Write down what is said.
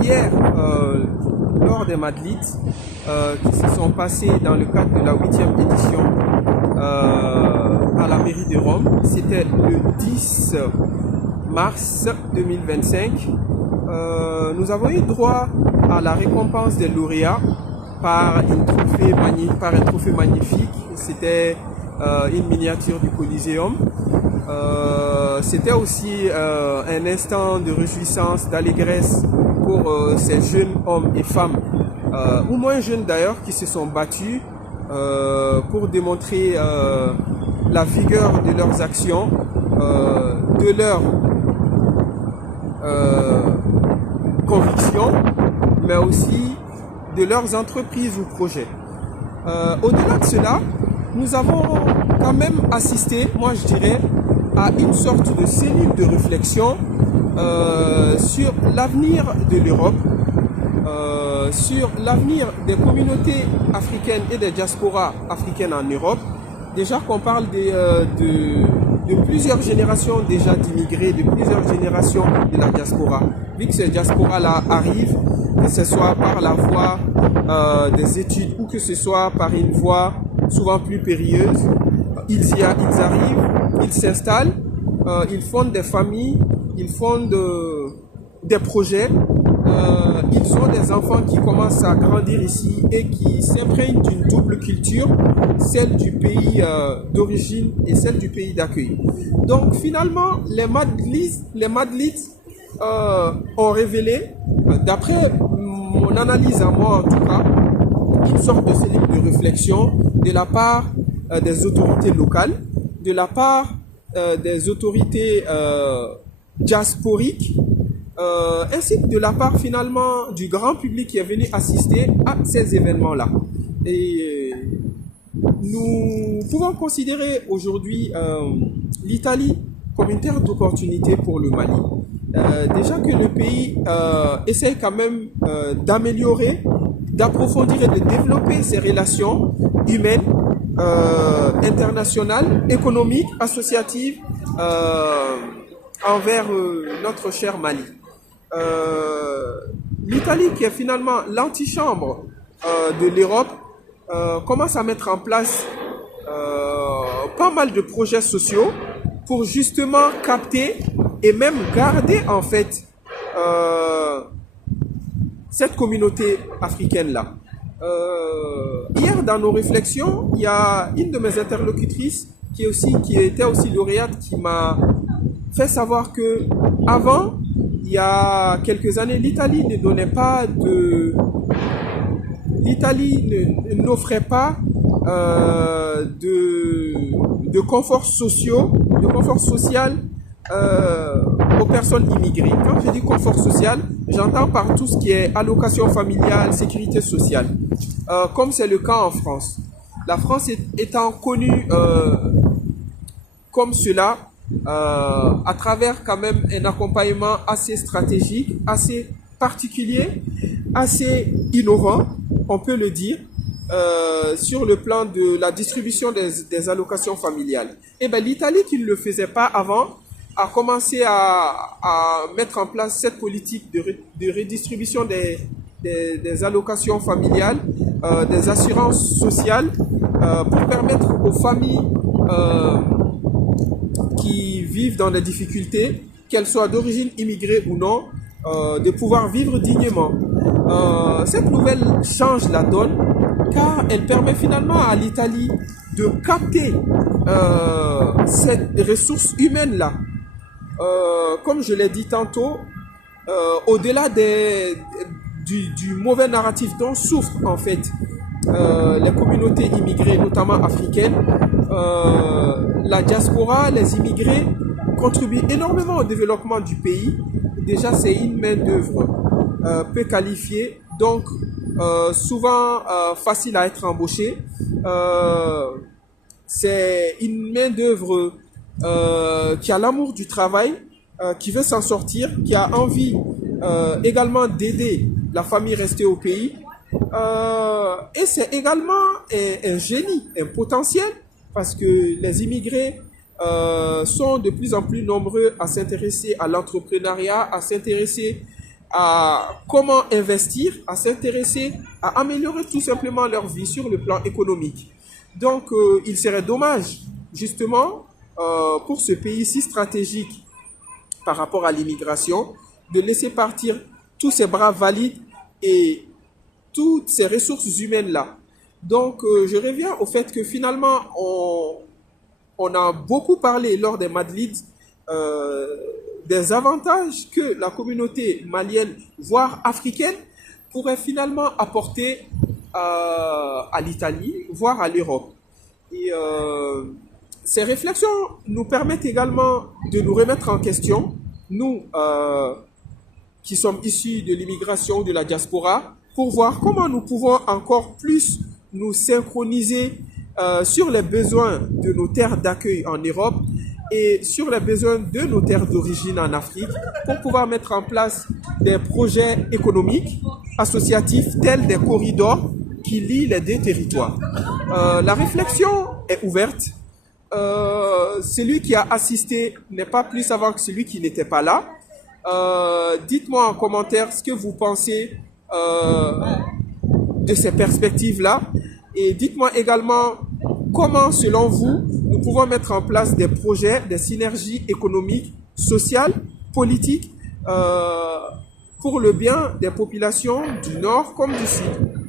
hier, lors des Madlits qui se sont passés dans le cadre de la 8e édition à la mairie de Rome, c'était le 10 mars 2025, nous avons eu droit à la récompense des lauréats par un trophée magnifique. C'était une miniature du Coliseum. C'était aussi un instant de réjouissance, d'allégresse pour ces jeunes hommes et femmes, ou moins jeunes d'ailleurs, qui se sont battus pour démontrer la vigueur de leurs actions, de leurs convictions, mais aussi de leurs entreprises ou projets. Au-delà de cela, nous avons quand même assisté, moi je dirais, à une sorte de cellule de réflexion sur l'avenir de l'Europe, sur l'avenir des communautés africaines et des diasporas africaines en Europe. Déjà qu'on parle de plusieurs générations déjà d'immigrés, de plusieurs générations de la diaspora. Vu que ces diasporas-là arrivent, que ce soit par la voie des études ou que ce soit par une voie souvent plus périlleuse, ils arrivent, ils s'installent, ils fondent des familles, ils fondent des projets, ils ont des enfants qui commencent à grandir ici et qui s'imprègnent d'une double culture, celle du pays d'origine et celle du pays d'accueil. Donc finalement, les Madlits ont révélé, d'après mon analyse à moi en tout cas, une sorte de cellule de réflexion de la part des autorités locales, de la part des autorités diasporiques, ainsi que de la part finalement du grand public qui est venu assister à ces événements-là. Et nous pouvons considérer aujourd'hui l'Italie comme une terre d'opportunité pour le Mali. Déjà que le pays essaie quand même d'améliorer, d'approfondir et de développer ses relations humaines, internationales, économiques, associatives envers notre cher Mali. L'Italie, qui est finalement l'antichambre de l'Europe, commence à mettre en place pas mal de projets sociaux pour justement capter et même garder en fait cette communauté africaine-là. Hier, dans nos réflexions, il y a une de mes interlocutrices qui était aussi lauréate qui m'a fait savoir que avant, il y a quelques années, l'Italie n'offrait pas de confort social aux personnes immigrées. Quand je dis confort social, j'entends par tout ce qui est allocation familiale, sécurité sociale, comme c'est le cas en France. La France étant connue comme cela, à travers quand même un accompagnement assez stratégique, assez particulier, assez innovant, on peut le dire, sur le plan de la distribution des allocations familiales. Et bien l'Italie, qui ne le faisait pas avant, a commencé à mettre en place cette politique de redistribution des allocations familiales, des assurances sociales, pour permettre aux familles qui vivent dans des difficultés, qu'elles soient d'origine immigrée ou non, de pouvoir vivre dignement. Cette nouvelle change la donne, car elle permet finalement à l'Italie de capter cette ressource humaine-là. Comme je l'ai dit tantôt, au-delà du mauvais narratif dont souffrent en fait les communautés immigrées, notamment africaines, la diaspora, les immigrés contribuent énormément au développement du pays. Déjà, c'est une main-d'œuvre peu qualifiée, donc souvent facile à être embauchée. C'est une main-d'œuvre qui a l'amour du travail, qui veut s'en sortir, qui a envie également d'aider la famille restée au pays. Et c'est également un génie, un potentiel, parce que les immigrés sont de plus en plus nombreux à s'intéresser à l'entrepreneuriat, à s'intéresser à comment investir, à s'intéresser, à améliorer tout simplement leur vie sur le plan économique. Donc, il serait dommage, justement, pour ce pays si stratégique par rapport à l'immigration, de laisser partir tous ces bras valides et toutes ces ressources humaines-là. Donc, je reviens au fait que finalement, on a beaucoup parlé lors des Madlids des avantages que la communauté malienne, voire africaine, pourrait finalement apporter à l'Italie, voire à l'Europe. Et ces réflexions nous permettent également de nous remettre en question, nous qui sommes issus de l'immigration, de la diaspora, pour voir comment nous pouvons encore plus nous synchroniser sur les besoins de nos terres d'accueil en Europe et sur les besoins de nos terres d'origine en Afrique pour pouvoir mettre en place des projets économiques, associatifs, tels des corridors qui lient les deux territoires. La réflexion est ouverte. Celui qui a assisté n'est pas plus savant que celui qui n'était pas là. Dites-moi en commentaire ce que vous pensez de ces perspectives-là. Et dites-moi également comment, selon vous, nous pouvons mettre en place des projets, des synergies économiques, sociales, politiques, pour le bien des populations du Nord comme du Sud.